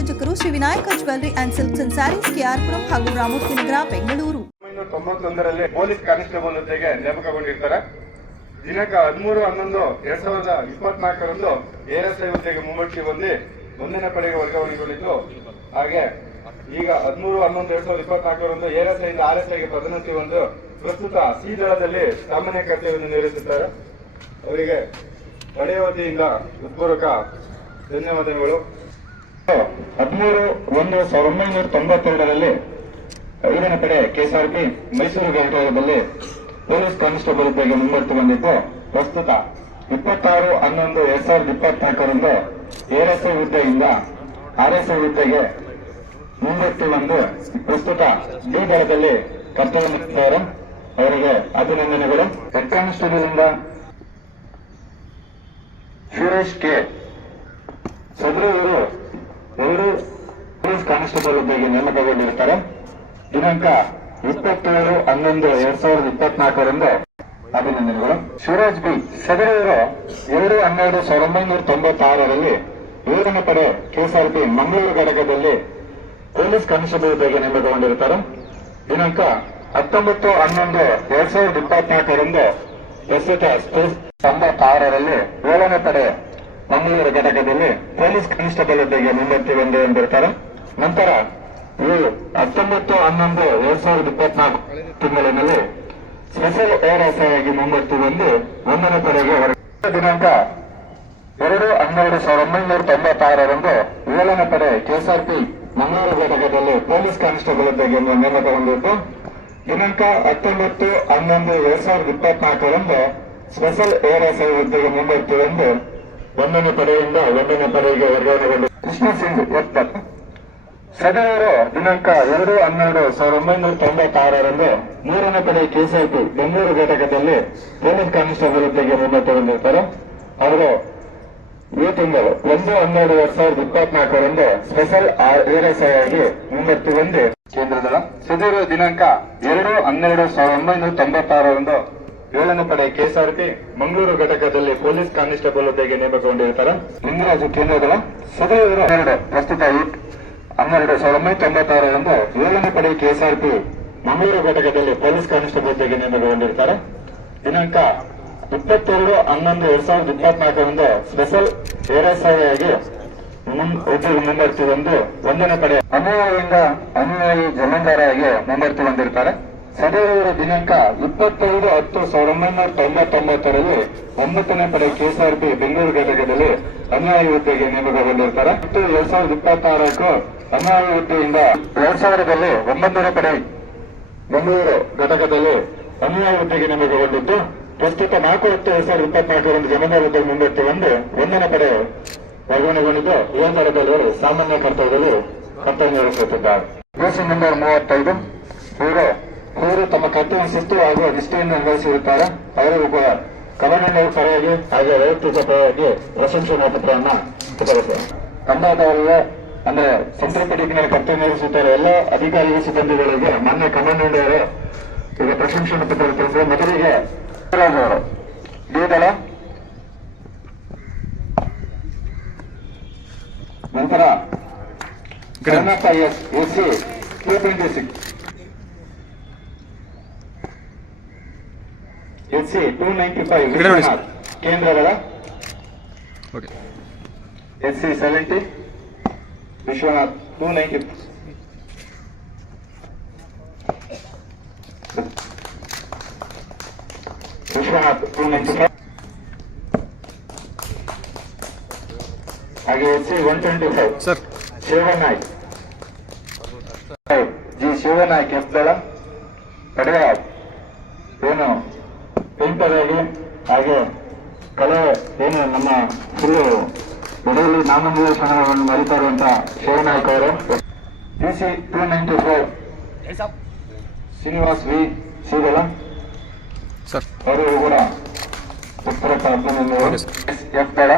ಪ್ರಾಯೋಜಕರು Shri Vinayaka jewellery and silks and saris KR Puram ಹಾಗೂ ರಾಮೂರ್ತಿ ನಗರ Bengaluru. 1991ರಲ್ಲಿ police constable ಹುದ್ದೆಗೆ ನೇಮಕಗೊಂಡಿರ್ತಾರೆ. ದಿನಾಂಕ 13/11/2024ರಂದು ASI ಹುದ್ದೆಗೆ ಮುಂಬಡ್ತಿ ಹೊಂದಿ 1ನೇ ಪಡೆಗೆ ವರ್ಗಾವಣೆಗೊಂಡಿದ್ದು. ಹಾಗೆ ಈಗ 13/11/2024ರಂದು ASI ಇಂದ RSIಗೆ ಪದೋನ್ನತಿ ಹೊಂದು ಪ್ರಸ್ತುತ ಸಿ ದಳದಲ್ಲಿ ಸಾಮಾನ್ಯ ಕರ್ತವ್ಯವನ್ನು ನಿರ್ವಹಿಸುತ್ತಾರೆ. ಅವರಿಗೆ ಪಡೆಯ ವತಿಯಿಂದ ಹೃತ್ಪೂರ್ವಕ ಧನ್ಯವಾದಗಳು. 13/1/1992ರಲ್ಲಿ 5ನೇ ಪಡೆ KSRP ಮೈಸೂರು ಘಟಕದಲ್ಲಿ ಪೊಲೀಸ್ ಕಾನ್ಸ್ಟೇಬಲ್ ಹುದ್ದೆಗೆ ಮುಂಬಡ್ತಿ ಬಂದಿದ್ದು. ಪ್ರಸ್ತುತ 26/11/2024ರಂದು ASI ಹುದ್ದೆಯಿಂದ RSI ಹುದ್ದೆಗೆ ಮುಂಬಡ್ತಿ ಬಂದು ಪ್ರಸ್ತುತ ಡಿ ದಳದಲ್ಲಿ ಕರ್ತವ್ಯ ನಿರ್ವಹಿಸುತ್ತಾರೆ. ಅವರಿಗೆ ಅಭಿನಂದನೆಗಳು. ಹೆಡ್ ಕಾನ್ಸ್ಟೇಬಲ್ ಇಂದ ಸುರೇಶ್ ಕೆ ಸದರವರು 2 ಪೊಲೀಸ್ ಕಾನ್ಸ್ಟೇಬಲ್ ಹುದ್ದೆಗೆ ನೇಮಕಗೊಂಡಿರುತ್ತಾರೆ. ದಿನಾಂಕ 27/11/2024ರಂದು ಅಭಿನಂದನೆಗಳು. ಶಿವರಾಜ್ ಬಿ ಸದರವರು 2/12/1996ರಲ್ಲಿ 7ನೇ ಪಡೆ KSRP ಮಂಗಳೂರು ಘಟಕದಲ್ಲಿ ಪೊಲೀಸ್ ಕಾನ್ಸ್ಟೇಬಲ್ ಹುದ್ದೆಗೆ ನೇಮಕಗೊಂಡಿರುತ್ತಾರೆ. ದಿನಾಂಕ 19/11/2024ರಂದು ಪ್ರಸ್ತುತ 96ರಲ್ಲಿ 7ನೇ ಪಡೆ ಮಂಗಳೂರು ಘಟಕದಲ್ಲಿ ಪೊಲೀಸ್ ಕಾನ್ಸ್ಟೇಬಲ್ ಹುದ್ದೆಗೆ ಮುಂಬಡ್ತಿ ಹೊಂದಿರುತ್ತಾರೆ. ನಂತರ 19/11/2024 ತಿಂಗಳಿನಲ್ಲಿ ಸ್ಪೆಷಲ್ ASI ಆಗಿ ಮುಂಬಡ್ತಿ ಬಂದು 1ನೇ ಪಡೆಗೆ ದಿನಾಂಕ 2/12/1996ರಂದು 7ನೇ ಪಡೆ KSRP ಮಂಗಳೂರು ಘಟಕದಲ್ಲಿ ಪೊಲೀಸ್ ಕಾನ್ಸ್ಟೇಬಲ್ ಹುದ್ದೆಗೆ ನೇಮಕಗೊಂಡಿದ್ದು. ದಿನಾಂಕ 19/11/2024ರಂದು ಸ್ಪೆಷಲ್ ASI ಹುದ್ದೆಗೆ ಮುಂಬಡ್ತಿ ಬಂದು 1ನೇ ಪಡೆಯಿಂದ 1ನೇ ಪಡೆಗೆ ವರ್ಗಾವಣೆಗೊಂಡು ಕೃಷ್ಣ ಸಿಂಗ್ ಸದರವರು ದಿನಾಂಕ 2/12/1996ರಂದು 3ನೇ ಪಡೆ KSRP ಬೆಂಗಳೂರು ಘಟಕದಲ್ಲಿ ಪೊಲೀಸ್ ಕಾನ್ಸ್ಟೇಬಲ್ ಹುದ್ದೆಗೆ ಮುಂಬಡ್ತಿ ಹೊಂದಿರುತ್ತಾರೆ. ಅವರು ಈ ತಿಂಗಳು 1/12/2024ರಂದು ಸ್ಪೆಷಲ್ ASI ಆಗಿ ಮುಂಬಡ್ತಿ ಹೊಂದಿ ಕೇಂದ್ರದಳ ಸದರರು ದಿನಾಂಕ 2/12/1996ರಂದು 7ನೇ ಪಡೆ KSRP ಮಂಗಳೂರು ಘಟಕದಲ್ಲಿ ಪೊಲೀಸ್ ಕಾನ್ಸ್ಟೇಬಲ್ ಹುದ್ದೆಗೆ ನೇಮಕಗೊಂಡಿರುತ್ತಾರೆ. ಲಿಂಗರಾಜು ಕೇಂದ್ರದಳ ಸದರರು ಪ್ರಸ್ತುತ 12/1996ರಂದು 7ನೇ ಪಡೆ KSRP ಮಂಗಳೂರು ಘಟಕದಲ್ಲಿ ಪೊಲೀಸ್ ಕಾನ್ಸ್ಟೇಬಲ್ ಹುದ್ದೆಗೆ ನೇಮಕಗೊಂಡಿರುತ್ತಾರೆ. ದಿನಾಂಕ 22/11/2024ರಂದು ಸ್ಪೆಷಲ್ ASI ಆಗಿ ಹುದ್ದೆಗೆ ಮುಂಬಡ್ತಿ ಬಂದು 1ನೇ ಪಡೆ ಅನುಯಾಯಿಯಿಂದ ಅನುಯಾಯಿ ಜಮೀನ್ದಾರಾಗಿ ಮುಂಬಡ್ತಿ ಹೊಂದಿರುತ್ತಾರೆ. ಸದರವರು ದಿನಾಂಕ 25/10/1999ರಲ್ಲಿ 9ನೇ ಪಡೆ KSRP ಬೆಂಗಳೂರು ಘಟಕದಲ್ಲಿ ಅನುಯಾಯಿ ಹುದ್ದೆಗೆ ನೇಮಕಗೊಂಡಿರುತ್ತಾರೆ. 2026ಕ್ಕೂ ಅನುಯಾಯಿ ಹುದ್ದೆಯಿಂದ 2000ರಲ್ಲಿ 9ನೇ ಪಡೆ ಬೆಂಗಳೂರು ಘಟಕದಲ್ಲಿ ಅನುಯಾಯಿ ಹುದ್ದೆಗೆ ನೇಮಕಗೊಂಡಿದ್ದು. ಪ್ರಸ್ತುತ 4/10/2024ರಂದು ಜಮೀನ್ದಾರ್ ಹುದ್ದೆಗೆ ಮುಂಬಡ್ತಿ ಬಂದು 1ನೇ ಪಡೆ ವರ್ಗಾವಣೆಗೊಂಡಿದ್ದು. ಈ ದರದಲ್ಲಿ ಅವರು ಸಾಮಾನ್ಯ ಕರ್ತವ್ಯದಲ್ಲಿ ಕರ್ತವ್ಯ ನಿರ್ವಹಿಸುತ್ತಿದ್ದಾರೆ. ದೇಶ ನಂಬರ್ 35 ಇವರು ತಮ್ಮ ಕರ್ತವ್ಯ ಶಿಸ್ತು ಹಾಗೂ ನಿಷ್ಠೆಯನ್ನು ನಿರ್ವಹಿಸಿರುತ್ತಾರೆ. ಅವರು ಕಮಾಂಡರ್ ಪರವಾಗಿ ಹಾಗೆ ವೈಯಕ್ತಿಕ ಪರವಾಗಿ ಪ್ರಶಂಸನಾ ಪತ್ರವನ್ನು ಕಂದಾಯದವರಿಗೆ ಅಂದ್ರೆ ಸಂತೃಪ್ತಿ ಕರ್ತವ್ಯ ನಿರ್ವಹಿಸುತ್ತಾರೆ ಎಲ್ಲ ಅಧಿಕಾರಿಗಳು ಸಿಬ್ಬಂದಿಗಳಿಗೆ ಮಾನ್ಯ ಕಮಾಂಡರ್ ಅವರು ಈಗ ಪ್ರಶಂಸನಾ ಪತ್ರ ತಿಳಿಸಿದ ಮೊದಲಿಗೆ ಅವರು ದ್ವಿದಳ, ನಂತರ SC 226 SC 295 ಕೇಂದ್ರಗಳ SC 70 ವಿಶ್ವನಾಥ್ 290 ವಿಶ್ವನಾಥ್ 295 ಹಾಗೆ SC 125 ಸರ್ ಶಿವನಾಯ್ಕ್ ಜಿ ಶಿವನಾಯ್ಕ್ ಎಫ್ದಳ ಕಡೆಯ ಏನು ಪೇಂಟರ್ ಆಗಿ ಹಾಗೆ ಕಲೆ ಏನು ನಮ್ಮ ಫುಲ್ಲು ಬಡವಲ್ಲಿ ನಾಮನಿರ್ದೇಶನಗಳನ್ನು ಮರಿತಾ ಇರುವಂತಹ ಶಿವನಾಯ್ಕ್ ಅವರು. PC 294 ಶ್ರೀನಿವಾಸ್ ವಿ ಶ್ರೀಗಳ ಅವರು ಕೂಡ ಉತ್ತರ ಎಫ್ದಳ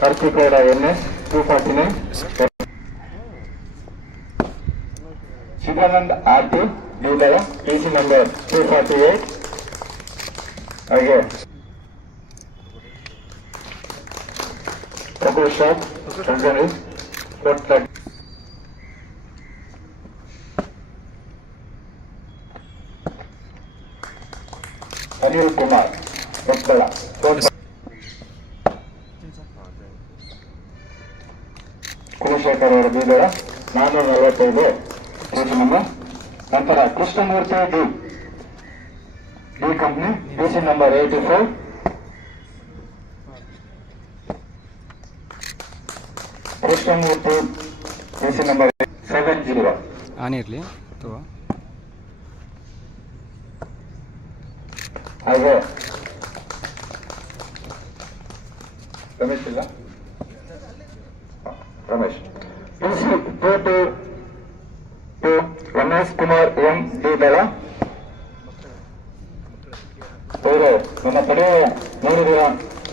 ಕಾರ್ತಿಕೇಯ NS 249 ಶಿವಾನಂದ್ RT ದ್ವಿದಳ PC ನಂಬರ್ 248 ಹಾಗೆ ಶಾಪ್ ಅನಿಲ್ ಕುಮಾರ್ ಕೊಪ್ಪಳ ಕುಲಶೇಖರ್ ಅವರ ಬೀದರ 445 ನಂತರ Krishnamurthy D company DC number 85 Krishnamurthy DC number 70 ಆನೆ ಇರಲಿ ಅಥವಾ ಹಾಗೆ ರಮೇಶ್ ಇಲ್ಲ ರಮೇಶ್ ರಮೇಶ್ ಕುಮಾರ್ ಎಂ ಡಿ ದಳ ಇವರು ನಮ್ಮ ಕಡೆ ನೋಡಿದ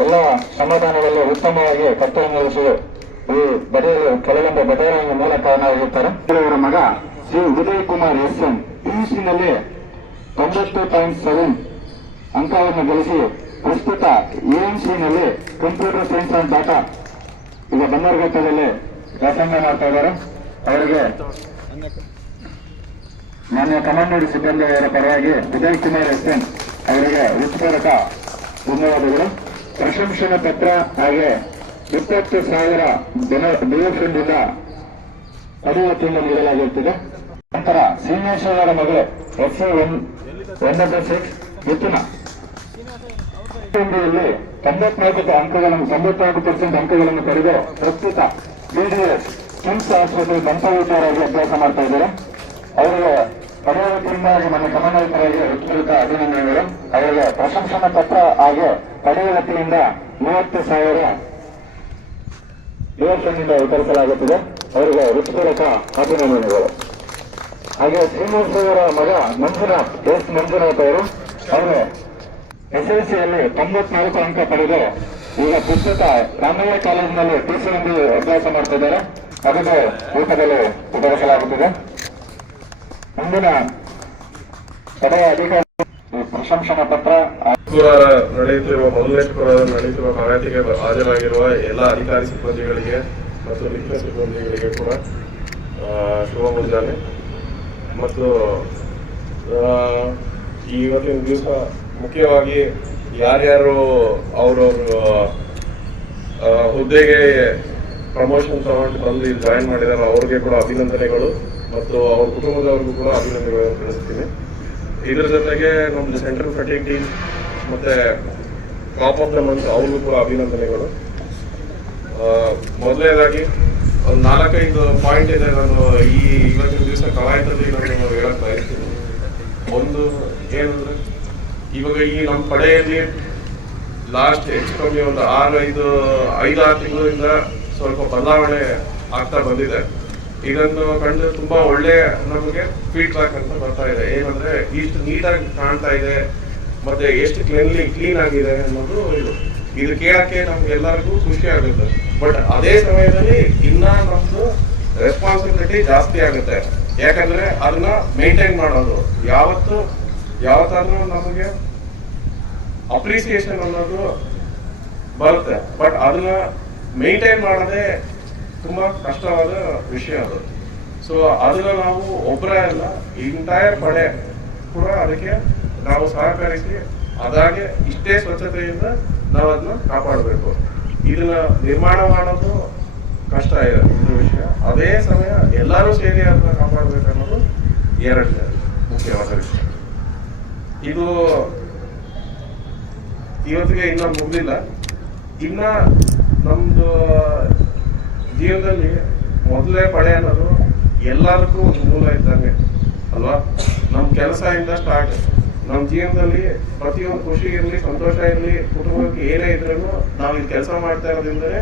ಎಲ್ಲ ಸಮಾಧಾನದಲ್ಲಿ ಉತ್ತಮವಾಗಿ ಕರ್ತವ್ಯ ನಿರ್ವಹಿಸಿ ಈ ಬರೆಯಲು ಕೆಲವೊಂದು ಬದಲಾವಣೆ ಮೂಲ ಕಾರಣವಾಗಿರ್ತಾರೆ. ಇವರ ಮಗ ಶ್ರೀ ಉದಯ್ ಕುಮಾರ್ ಎಸ್ ಎನ್ ಪಿಯುಸಿನಲ್ಲಿ 90.7 ಅಂಕವನ್ನು ಗಳಿಸಿ ಪ್ರಸ್ತುತ ಎಎಂಸಿನಲ್ಲಿ ಕಂಪ್ಯೂಟರ್ ಸೈನ್ಸ್ ಅಂಡ್ ಡಾಟಾ ಈಗ ಬನ್ನರ್ಘಟ್ಟದಲ್ಲಿ ವ್ಯಾಸಂಗ ಮಾಡ್ತಾ ಇದ್ದಾರೆ. ಅವರಿಗೆ ಮಾನ್ಯ ಕಮಾಂಡರ್ ಸಿಬ್ಬಂದಿ ಅವರ ಪರವಾಗಿ ಉದಯ್ ಕುಮಾರ್ ಎಸ್ ಎನ್ ಅವರಿಗೆ ಹೃತ್ಪೂರ್ವಕ ಧನ್ಯವಾದಗಳು. ಪ್ರಶಂಸನಾ ಪತ್ರ ಹಾಗೆ 20,000 ಡಿಎಫ್ಎಂಡಿಂದ ಅನುಮತಿಯಿಂದ ನೀಡಲಾಗುತ್ತಿದೆ. ನಂತರ ಶ್ರೀನಿವಾಸವರ ಮಗಳು SC 106 ಮಿಥುನ 94% ಅಂಕಗಳನ್ನು ಪಡೆದು ಪ್ರಸ್ತುತ BDS ಕಿಮ್ಸ್ ಆಸ್ಪತ್ರೆ ದಂತವೈದ್ಯರಾಗಿ ಅಭ್ಯಾಸ ಮಾಡ್ತಾ ಇದ್ದಾರೆ. ಅವರಿಗೆ ಪಡೆಯುವತಿಯಿಂದಾಗಿ ನಮ್ಮ ಗಮನಾರ್ಹರಾಗಿ ಹೃತ್ಪೂರ್ವಕ ಅಭಿನಂದನೆಗಳು. ಅವರಿಗೆ ಪ್ರಶಂಸನಾ ಪತ್ರ ಹಾಗೆ ಪಡೆಯುವ ವತಿಯಿಂದ 30,000 ಡಿಎಫ್ಎಂನಿಂದ ವಿತರಿಸಲಾಗುತ್ತಿದೆ. ಅವರಿಗೆ ಹೃತ್ಪೂರ್ವಕ ಅಭಿನಂದನೆಗಳು. ಹಾಗೆ ಶ್ರೀನಿವಾಸವರ ಮಗ ಮಂಜುನಾಥ್ ಮಂಜುನಾಥ್ ಅವರು SSLCಯಲ್ಲಿ 94 ಅಂಕ ಪಡೆದು ಈಗ ಪ್ರಸ್ತುತ ರಾಮಯ್ಯ ಕಾಲೇಜಿನಲ್ಲಿ TCMB ಅಭ್ಯಾಸ ಮಾಡ್ತಾ ಇದ್ದಾರೆ. ಅದನ್ನು ಊಟದಲ್ಲಿ ವಿತರಿಸಲಾಗುತ್ತಿದೆ. ಮುಂದಿನ ಪಡೆಯ ಅಧಿಕಾರಿ ಪ್ರಶಂಸನಾ ಪತ್ರ ನಡೆಯುತ್ತಿರುವ ಮೊದಲನೇ ಶುಕ್ರವಾರ ನಡೆಯುತ್ತಿರುವ ತರಗತಿಗೆ ಹಾಜರಾಗಿರುವ ಎಲ್ಲ ಅಧಿಕಾರಿ ಸಿಬ್ಬಂದಿಗಳಿಗೆ ಮತ್ತು ಲಿಖಿತ ಸಿಬ್ಬಂದಿಗಳಿಗೆ ಕೂಡ ಶುಭ ಮುಂಜಾನೆ. ಮತ್ತು ಇವತ್ತಿನ ದಿವಸ ಮುಖ್ಯವಾಗಿ ಯಾರ್ಯಾರು ಅವರವ್ರ ಹುದ್ದೆಗೆ ಪ್ರಮೋಷನ್ ತಗೊಂಡು ಬಂದು ಇಲ್ಲಿ ಜಾಯಿನ್ ಮಾಡಿದಾರೋ ಅವ್ರಿಗೆ ಕೂಡ ಅಭಿನಂದನೆಗಳು ಮತ್ತು ಅವ್ರ ಕುಟುಂಬದವ್ರಿಗೂ ಕೂಡ ಅಭಿನಂದನೆಗಳನ್ನು ತಿಳಿಸ್ತೀನಿ. ಇದ್ರ ಜೊತೆಗೆ ನಮ್ದು ಸೆಂಟ್ರಲ್ ಫಟಿಂಗ್ ಟೀಮ್ ಮತ್ತೆ ಟಾಪ್ ಆಫ್ ದ ಮಂತ್ ಅವ್ರಿಗೂ ಕೂಡ ಅಭಿನಂದನೆಗಳು. ಮೊದಲನೇದಾಗಿ ಒಂದು 4-5 ಪಾಯಿಂಟ್ ಇದೆ. ನಾನು ಇವತ್ತಿನ ದಿವಸ ಕವಾಯತಲ್ಲಿ ನಾನು ಹೇಳಕ್ ಬಯಸ್ತೀನಿ. ಒಂದು ಏನಂದ್ರೆ, ಇವಾಗ ಈ ನಮ್ಮ ಪಡೆಯಲ್ಲಿ ಲಾಸ್ಟ್ ಹೆಚ್ಚು ಕಮ್ಮಿ ಒಂದು 5-6 ತಿಂಗಳಿಂದ ಸ್ವಲ್ಪ ಬದಲಾವಣೆ ಆಗ್ತಾ ಬಂದಿದೆ. ಇದನ್ನು ಕಂಡು ತುಂಬಾ ಒಳ್ಳೆ ನಮಗೆ ಫೀಡ್ಬ್ಯಾಕ್ ಅಂತ ಬರ್ತಾ ಇದೆ. ಏನಂದ್ರೆ ಇಷ್ಟು ನೀಟಾಗಿ ಕಾಣ್ತಾ ಇದೆ ಮತ್ತೆ ಎಷ್ಟು ಕ್ಲೀನ್ ಆಗಿದೆ ಅನ್ನೋದು ಇದು ಕೇಳಕ್ಕೆ ನಮ್ಗೆಲ್ಲರಿಗೂ ಖುಷಿ ಆಗುತ್ತೆ. ಬಟ್ ಅದೇ ಸಮಯದಲ್ಲಿ ಇನ್ನ ನಮ್ದು ರೆಸ್ಪಾನ್ಸಿಬಿಲಿಟಿ ಜಾಸ್ತಿ ಆಗುತ್ತೆ. ಯಾಕಂದ್ರೆ ಅದನ್ನ ಮೇಂಟೈನ್ ಮಾಡೋದು ಯಾವತ್ತಾದ್ರೂ ನಮಗೆ ಅಪ್ರಿಸಿಯೇಷನ್ ಅನ್ನೋದು ಬರುತ್ತೆ. ಬಟ್ ಅದನ್ನ ಮೇಂಟೈನ್ ಮಾಡೋದೇ ತುಂಬಾ ಕಷ್ಟವಾದ ವಿಷಯ ಅದು. ಸೊ ಅದನ್ನ ನಾವು ಒಬ್ಬರೇ ಅಲ್ಲ, ಇಂಟೈರ್ ಪಡೆ ಕೂಡ ಅದಕ್ಕೆ ನಾವು ಸಹಕರಿಸಿ ಅದಾಗೆ ಇಷ್ಟೇ ಸ್ವಚ್ಛತೆಯಿಂದ ನಾವು ಅದನ್ನ ಕಾಪಾಡಬೇಕು. ಇದನ್ನ ನಿರ್ಮಾಣ ಮಾಡೋದು ಕಷ್ಟ ಇದೆ ಒಂದು ವಿಷಯ. ಅದೇ ಸಮಯ ಎಲ್ಲರೂ ಸೇರಿ ಅದನ್ನ ಕಾಪಾಡಬೇಕು ಅನ್ನೋದು ಎರಡನೇ ಮುಖ್ಯವಾದ ವಿಷಯ. ಇದು ಇವತ್ತಿಗೆ ಇನ್ನ ಮುಗಿದಿಲ್ಲ. ಇನ್ನ ನಮ್ದು ಜೀವನದಲ್ಲಿ ಮೊದಲೇ ಪಡೆ ಅನ್ನೋದು ಎಲ್ಲದಕ್ಕೂ ಒಂದು ಮೂಲ ಇದ್ದಂಗೆ ಅಲ್ವಾ. ನಮ್ಮ ಕೆಲಸ ಇಂದ ಸ್ಟಾರ್ಟ್. ನಮ್ಮ ಜೀವನದಲ್ಲಿ ಪ್ರತಿಯೊಂದು ಖುಷಿ ಇರಲಿ, ಸಂತೋಷ ಇರಲಿ, ಕುಟುಂಬಕ್ಕೆ ಏನೇ ಇದ್ರೂ ನಾವು ಇಲ್ಲಿ ಕೆಲಸ ಮಾಡ್ತಾ ಇರೋದ್ರಿಂದಲೇ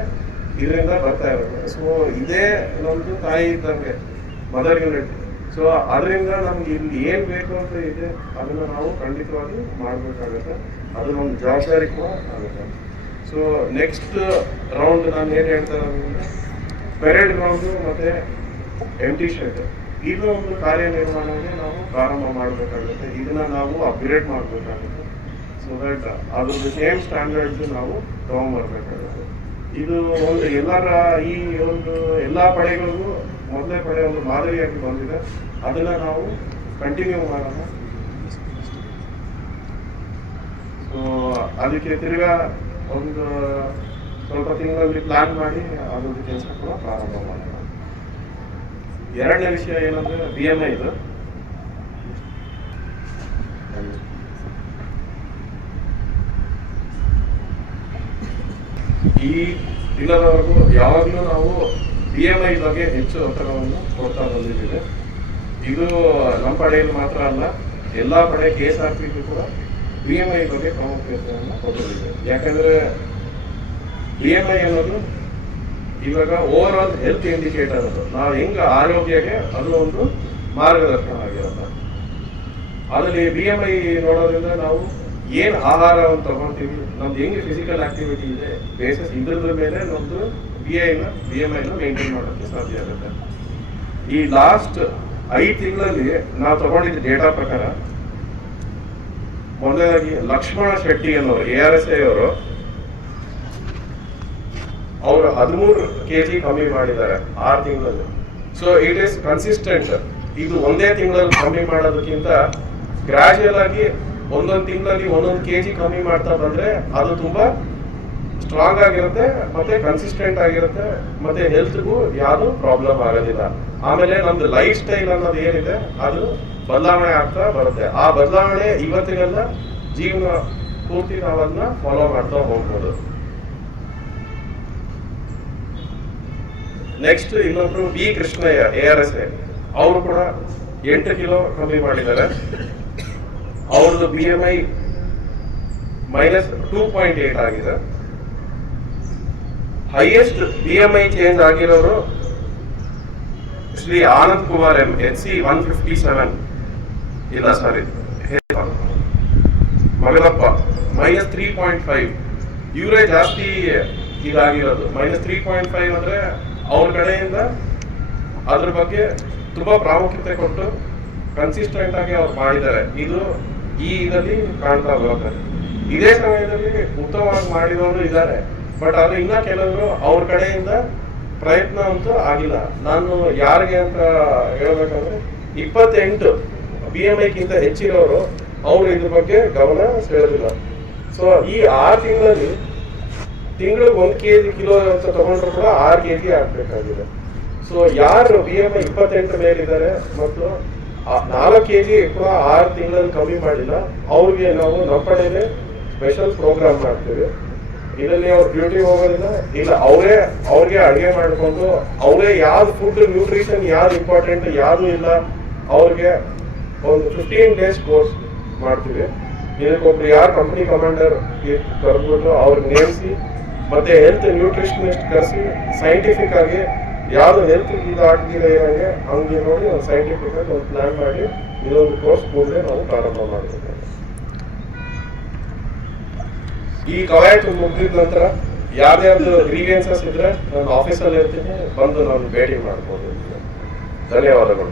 ಇದರಿಂದ ಬರ್ತಾ ಇರೋದು. ಸೊ ಇದೇ ನಮ್ದು ತಾಯಿ ಇದ್ದಂಗೆ, ಮದರ್ ಯೂನಿಟ್. ಸೊ ಅದರಿಂದ ನಮ್ಗೆ ಇಲ್ಲಿ ಏನ್ ಬೇಕು ಅಂತ ಇದೆ ಅದನ್ನ ನಾವು ಖಂಡಿತವಾಗಿ ಮಾಡ್ಬೇಕಾಗತ್ತೆ. ಅದು ನಮ್ಮ ಜವಾಬ್ದಾರಿ ಕೂಡ ಆಗುತ್ತೆ. ಸೊ ನೆಕ್ಸ್ಟ್ ರೌಂಡ್ ನಾನು ಏನ್ ಹೇಳ್ತಾ ಇರೋದ್ರಿಂದ ಪೆರೇಡ್ ಗ್ರೌಂಡ್ ಮತ್ತೆ ಎಂಟಿ ಶೆಡ್ ಇದು ಒಂದು ಕಾರ್ಯನಿರ್ವಹಣೆಗೆ ನಾವು ಪ್ರಾರಂಭ ಮಾಡಬೇಕಾಗುತ್ತೆ. ಇದನ್ನ ನಾವು ಅಪ್ಗ್ರೇಡ್ ಮಾಡಬೇಕಾಗುತ್ತೆ. ಸೊ ದಟ್ ಅದ್ರದ್ದು ಸೇಮ್ ಸ್ಟ್ಯಾಂಡರ್ಡ್ ನಾವು ತಗೊಂಡ್ಬರ್ಬೇಕಾಗುತ್ತೆ. ಇದು ಒಂದು ಎಲ್ಲರ ಈ ಒಂದು ಎಲ್ಲ ಪಡೆಗಳಿಗೂ ಮೊದಲೇ ಪಡೆ ಒಂದು ಮಾದರಿಯಾಗಿ ಬಂದಿದೆ. ಅದನ್ನ ನಾವು ಕಂಟಿನ್ಯೂ ಮಾಡೋಣ. ಸೊ ಅದಕ್ಕೆ ತಿರ್ಗಾ ಒಂದು ಸ್ವಲ್ಪ ತಿಂಗಳಲ್ಲಿ ಪ್ಲಾನ್ ಮಾಡಿ ಅದ್ರದ್ದು ಕೆಲಸ ಕೂಡ ಪ್ರಾರಂಭ ಮಾಡೋಣ. ಎರಡನೇ ವಿಷಯ ಏನಂದ್ರೆ BMI ಇದು. ಈ ದಿನದವರೆಗೂ ಯಾವಾಗಲೂ ನಾವು BMI ಬಗ್ಗೆ ಹೆಚ್ಚು ಒತ್ತಡವನ್ನು ಕೊಡ್ತಾ ಬಂದಿದ್ದೀವಿ. ಇದು ನಮ್ಮ ಪಡೆಯಲ್ಲಿ ಮಾತ್ರ ಅಲ್ಲ, ಎಲ್ಲಾ ಪಡೆ KSRP ಕೂಡ BMI ಬಗ್ಗೆ ಪ್ರಾಮುಖ್ಯತೆಯನ್ನು ಕೊಟ್ಟಿದ್ದೀವಿ. ಯಾಕಂದ್ರೆ BMI ಅನ್ನೋದು ಇವಾಗ ಓವರ್ ಆಲ್ ಹೆಲ್ತ್ ಇಂಡಿಕೇಟರ್. ಅದು ನಾವು ಹೆಂಗ ಆರೋಗ್ಯಕ್ಕೆ ಅದು ಒಂದು ಮಾರ್ಗದರ್ಶನ ಆಗಿರುತ್ತೆ. ಅದರಲ್ಲಿ BMI ನೋಡೋದ್ರಿಂದ ನಾವು ಏನ್ ಆಹಾರವನ್ನು ತಗೊಂತೀವಿ, ನಮ್ದು ಹೆಂಗೆ ಫಿಸಿಕಲ್ ಆಕ್ಟಿವಿಟಿ ಇದೆ ಬೇಸಿಸ್ ಇದ್ರದ ಮೇಲೆ ನಮ್ದು BMI ಮೇಂಟೈನ್ ಮಾಡೋಕ್ಕೆ ಸಾಧ್ಯ ಆಗುತ್ತೆ. ಈ ಲಾಸ್ಟ್ 5 ತಿಂಗಳಲ್ಲಿ ನಾವು ತಗೊಂಡಿದ್ದ ಡೇಟಾ ಪ್ರಕಾರ ಮೊದಲಾಗಿ ಲಕ್ಷ್ಮಣ ಶೆಟ್ಟಿ ಅನ್ನೋರು ARSI ಅವರು 13 kg ಕಮ್ಮಿ ಮಾಡಿದ್ದಾರೆ 6 ತಿಂಗಳಲ್ಲಿ. So it is consistent. ಇದು ಒಂದೇ ತಿಂಗಳಲ್ಲಿ ಕಮ್ಮಿ ಮಾಡೋದಕ್ಕಿಂತ ಗ್ರಾಜುಯಲ್ ಆಗಿ ಒಂದೊಂದು ತಿಂಗಳಲ್ಲಿ 1 kg ಕಮ್ಮಿ ಮಾಡ್ತಾ ಬಂದ್ರೆ ಅದು ತುಂಬಾ ಸ್ಟ್ರಾಂಗ್ ಆಗಿರುತ್ತೆ, ಮತ್ತೆ ಕನ್ಸಿಸ್ಟೆಂಟ್ ಆಗಿರುತ್ತೆ, ಮತ್ತೆ ಹೆಲ್ತ್ಗೂ ಯಾವುದು ಪ್ರಾಬ್ಲಮ್ ಆಗೋದಿಲ್ಲ. ಆಮೇಲೆ ನಮ್ದು ಲೈಫ್ ಸ್ಟೈಲ್ ಅನ್ನೋದು ಏನಿದೆ ಅದು ಬದಲಾವಣೆ ಆಗ್ತಾ ಬರುತ್ತೆ. ಆ ಬದಲಾವಣೆ ಇವತ್ತಿಗೆಲ್ಲ ಜೀವನ ಪೂರ್ತಿ ನಾವನ್ನ ಫಾಲೋ ಮಾಡ್ತಾ ಹೋಗ್ಬೋದು. ನೆಕ್ಸ್ಟ್ ಇನ್ನೊಬ್ರು B ಕೃಷ್ಣಯ್ಯ ARSI, ಅವರು ಕೂಡ 8 ಕಿಲೋ ಕಮ್ಮಿ ಮಾಡಿದ್ದಾರೆ. ಅವ್ರದ್ದು BMI -2.8 ಆಗಿದೆ. ಹೈಯೆಸ್ಟ್ BMI ಚೇಂಜ್ ಆಗಿರೋರು ಶ್ರೀ ಆನಂದ್ ಕುಮಾರ್ M, HC 157 ಇಲ್ಲ ಸಾರಿ ಮಗದಪ್ಪ -3.5. ಇವರೇ ಜಾಸ್ತಿ ಇದಾಗಿರೋದು. -3.5 ಅಂದ್ರೆ ಅವ್ರ ಕಡೆಯಿಂದ ಅದ್ರ ಬಗ್ಗೆ ತುಂಬಾ ಪ್ರಾಮುಖ್ಯತೆ ಕೊಟ್ಟು ಕನ್ಸಿಸ್ಟೆಂಟ್ ಆಗಿ ಅವ್ರು ಮಾಡಿದ್ದಾರೆ. ಇದು ಈ ಇದರಲ್ಲಿ ಕಾಣ್ತಾ ಬರುತ್ತೆ. ಇದೇ ಸಮಯದಲ್ಲಿ ಉತ್ತಮವಾಗಿ ಮಾಡಿದವರು ಇದ್ದಾರೆ, ಬಟ್ ಅದು ಇನ್ನ ಕೆಲವರು ಅವ್ರ ಕಡೆಯಿಂದ ಪ್ರಯತ್ನ ಅಂತೂ ಆಗಿಲ್ಲ. ನಾನು ಯಾರಿಗೆ ಅಂತ ಹೇಳ್ಬೇಕಂದ್ರೆ 28 BMIಗಿಂತ ಹೆಚ್ಚಿರೋರು ಅವ್ರು ಇದ್ರ ಬಗ್ಗೆ ಗಮನ ಸೆಳೆದಿಲ್ಲ. ಸೊ ಈ 6 ತಿಂಗಳಲ್ಲಿ ತಿಂಗಳಿಗೆ 1 kg ಕಿಲೋ ಅಂತ ತಗೊಂಡ್ರು ಕೂಡ 6 kg ಆಗ್ಬೇಕಾಗಿದೆ. ಸೊ ಯಾರು BMI 28 ಮೇಲಿದ್ದಾರೆ ಮತ್ತು 4 kg ಕೂಡ 6 ತಿಂಗಳಲ್ಲಿ ಕಮ್ಮಿ ಮಾಡಿಲ್ಲ, ಅವ್ರಿಗೆ ನಾವು ನಮ್ಮ ಕಡೆಯಲ್ಲಿ ಸ್ಪೆಷಲ್ ಪ್ರೋಗ್ರಾಮ್ ಮಾಡ್ತೀವಿ. ಇದರಲ್ಲಿ ಅವ್ರು ಡ್ಯೂಟಿ ಹೋಗೋದಿಲ್ಲ, ಇಲ್ಲ ಅವ್ರಿಗೆ ಅಡುಗೆ ಮಾಡಿಕೊಂಡು ಅವರೇ ಯಾವ್ದು ಫುಡ್ ನ್ಯೂಟ್ರಿಷನ್ ಯಾವ್ದು ಇಂಪಾರ್ಟೆಂಟ್ ಯಾವ್ದು ಇಲ್ಲ ಅವ್ರಿಗೆ ಒಂದು 15 days ಕೋರ್ಸ್ ಮಾಡ್ತೀವಿ. ಇದಕ್ಕೊಬ್ರು ಯಾರು ಕಂಪನಿ ಕಮಾಂಡರ್ ಕರೆದ್ಬಿಟ್ಟು ಅವ್ರಿಗೆ ನೇಮಿಸಿ ಮತ್ತೆ ಹೆಲ್ತ್ ನ್ಯೂಟ್ರಿಷನಿಸ್ಟ್ ಕರೆಸಿ ಸೈಂಟಿಫಿಕ್ ಆಗಿ ಯಾವ್ದು ಹೆಲ್ತ್ ಇದಾಗಿದೆ ಇರೋಂಗೆ ಹಂಗೆ ನೋಡಿ ಒಂದು ಸೈಂಟಿಫಿಕ್ ಆಗಿ ಒಂದು ಪ್ಲಾನ್ ಮಾಡಿ ಇದೊಂದು ಕೋರ್ಸ್ ಕೂಡಲೇ ನಾವು ಪ್ರಾರಂಭ ಮಾಡಬೇಕು. ಈ ಕವಾಯತು ಮುಗಿದ ನಂತರ ಯಾವ್ದಾದ್ರು ಗ್ರೀವಿಯನ್ಸಸ್ ಇದ್ರೆ ನಾನು ಆಫೀಸಲ್ಲಿ ಇರ್ತೀನಿ, ಬಂದು ನಾನು ಭೇಟಿ ಮಾಡ್ಬೋದು. ಧನ್ಯವಾದಗಳು.